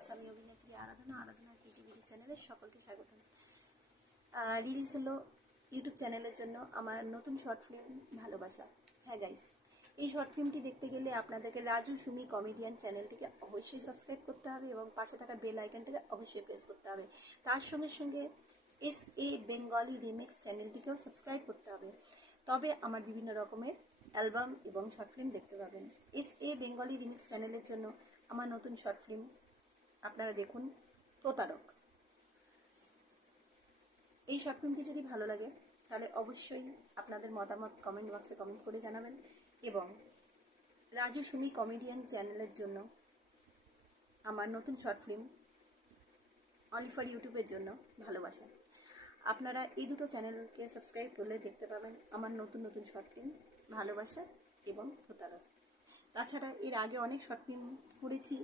Viewers, আমি অভিনেত্রী আরাধনা ক্রিয়েটিভিটি চ্যানেলে সকলকে স্বাগত। রিলিজ হলো ইউটিউব চ্যানেলের জন্য আমার নতুন শর্ট ফিল্ম ভালোবাসা। হ্যাঁ গাইস, এই শর্ট ফিল্মটি দেখতে গেলে আপনাদেরকে রাজু সুমি কমেডিয়ান চ্যানেলটিকে অবশ্যই সাবস্ক্রাইব করতে হবে এবং পাশে থাকা বেল আইকনটাকে অবশ্যই প্রেস করতে হবে। তার সঙ্গে সঙ্গে SA বেঙ্গলি রিমিক্স চ্যানেলটিকেও সাবস্ক্রাইব করতে হবে। তবে আমার বিভিন্ন রকমের অ্যালবাম এবং শর্ট ফিল্ম দেখতে পাবেন। SA বেঙ্গলি রিমিক্স চ্যানেলের জন্য আমার নতুন শর্ট ফিল্ম আপনারা দেখুন, প্রতারক। এই শর্ট ফিল্মটি যদি ভালো লাগে তাহলে অবশ্যই আপনাদের মতামত কমেন্ট বক্সে কমেন্ট করে জানাবেন। এবং রাজু সুমি কমেডিয়ান চ্যানেলের জন্য আমার নতুন শর্ট ফিল্ম অনলি ফর ইউটিউবের জন্য ভালোবাসা। আপনারা এই দুটো চ্যানেলকে সাবস্ক্রাইব করলে দেখতে পাবেন আমার নতুন নতুন শর্ট ফিল্ম ভালোবাসা এবং প্রতারক। তাছাড়া এর আগে অনেক শর্ট ফিল্ম করেছি,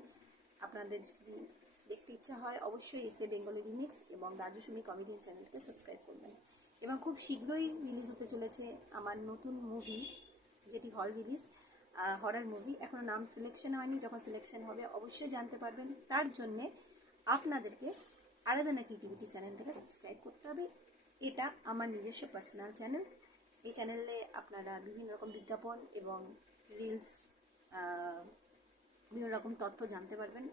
আপনাদের যদি দেখতে ইচ্ছা হয় অবশ্যই SA বেঙ্গলি রিমিক্স এবং রাজু সুমি কমেডিয়ান চ্যানেলকে সাবস্ক্রাইব করবেন। এবং খুব শীঘ্রই রিলিজ হতে চলেছে আমার নতুন মুভি, যেটি হল রিলিজ, হরর মুভি। এখনও নাম সিলেকশন হয়নি, যখন সিলেকশন হবে অবশ্যই জানতে পারবেন। তার জন্যে আপনাদেরকে আরাধনা ক্রিয়েটিভিটি চ্যানেলটাকে সাবস্ক্রাইব করতে হবে। এটা আমার নিজস্ব পার্সোনাল চ্যানেল। এই চ্যানেলে আপনারা বিভিন্ন রকম বিজ্ঞাপন এবং রিলস, বিভিন্ন রকম তথ্য জানতে পারবেন।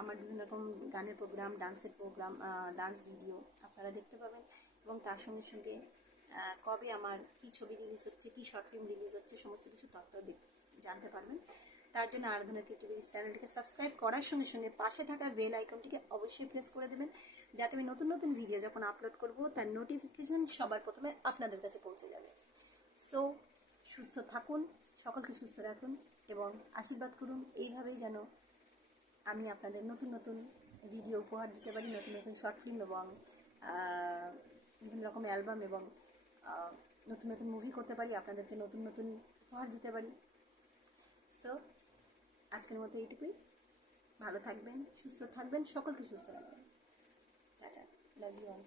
আমার বিভিন্ন রকম গানের প্রোগ্রাম, ডান্সের প্রোগ্রাম, ডান্স ভিডিও আপনারা দেখতে পাবেন। এবং তার সঙ্গে সঙ্গে কবে আমার কী ছবি রিলিজ হচ্ছে, কী শর্ট ফিল্ম রিলিজ হচ্ছে, সমস্ত কিছু তথ্য জানতে পারবেন। তার জন্য আরাধনা ক্রিয়েটিভিটি চ্যানেলটিকে সাবস্ক্রাইব করার সঙ্গে সঙ্গে পাশে থাকা বেল আইকনটিকে অবশ্যই প্রেস করে দেবেন, যাতে আমি নতুন নতুন ভিডিও যখন আপলোড করব তার নোটিফিকেশন সবার প্রথমে আপনাদের কাছে পৌঁছে যাবে। সো সুস্থ থাকুন, সকলকে সুস্থ রাখুন এবং আশীর্বাদ করুন এইভাবেই যেন আমি আপনাদের নতুন নতুন ভিডিও উপহার দিতে পারি, নতুন নতুন শর্ট ফিল্ম এবং বিভিন্ন রকম অ্যালবাম এবং নতুন নতুন মুভি করতে পারি, আপনাদেরকে নতুন নতুন উপহার দিতে পারি। সো আজকের মতো এইটুকুই। ভালো থাকবেন, সুস্থ থাকবেন, সকলকে সুস্থ রাখবেন। Tata, love you all.